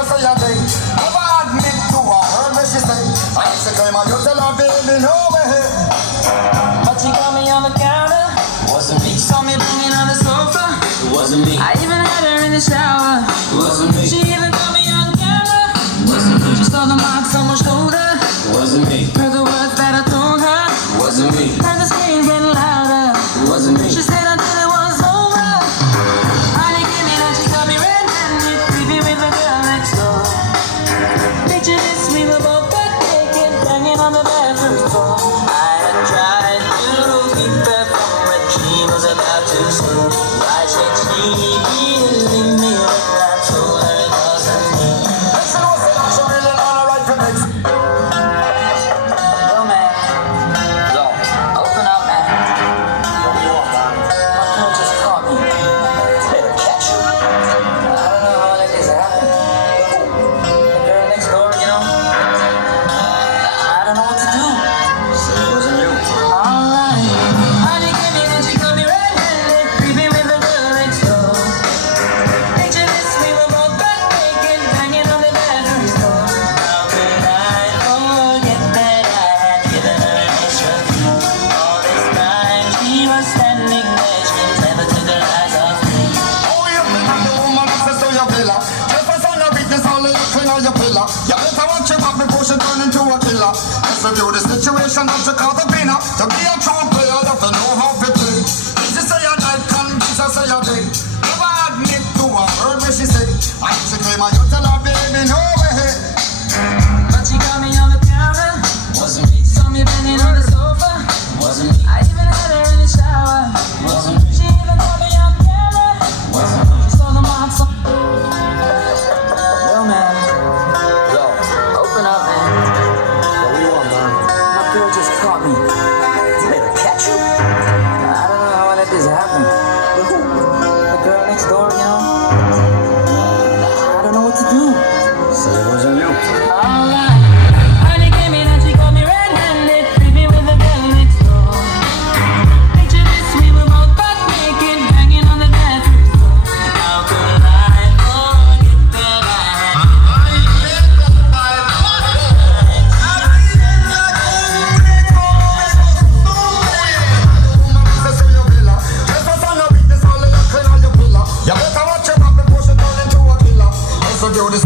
her say a day. Never admit to her, heard what she say. I used to claim I used to love baby, no way. But she got me on the counter. Wasn't me. Saw me banging on the sofa. It wasn't me. I even had her in the shower. It wasn't me. She even got me on camera. It wasn't me. She saw the marks on my shoulder. It wasn't me. Heard the words that I told her. It wasn't me. Heard the screams getting louder. It wasn't me. She said until it was over. Honey came in and she got me red-handed, creepy with the girl next door. Picture this, we were both butt naked, banging on the bathroom floor. I had tried to keep her from what she was about to say. Why should she believe me when I told her it wasn't me? Listen, what's the action really not alright for next? Yo, man. Yo. Open up, man. What do you want, man? My girl just caught me. Better catch you. I don't know how like this happened. The girl next door, you know? I don't know what to do. So it wasn't you. Alright. Honey came in and she got me red-handed, creepy with the girl next door. Picture this, we were both butt naked, banging on the bathroom floor. How could I forget that I had given her an extra key? All this time she was standing there, she never took her eyes off me. Oh, you feel like the woman access to your villa. Just as on your weakness, all of your clean on your pillar. You better watch your back before she turn into a killer. Let's review the situation that you call the winner. To be a true player, you have to know how to play. If she say a night, convince her say a day. Never admit to her, heard what she say. I used to claim I used to love baby, no way. But she got me on the counter, Wasn't me. saw me banging on the sofa. Wasn't me. I even had her in the shower. Wasn't me. She even got me on camera. Wasn't me. She saw the marks on. Yo, man. Yo. Open up, man. What do you want, man? My girl just caught me. Better catch you. I don't know how I let this happen. The girl next door, you know? I don't know what to do. So it wasn't you. Alright. Honey came in and she got me red-handed, creepy with the girl next door. Picture this, we were both butt naked, banging on the bathroom floor. How could I forget that I had You better watch your back before she turn into a killer. Let's review this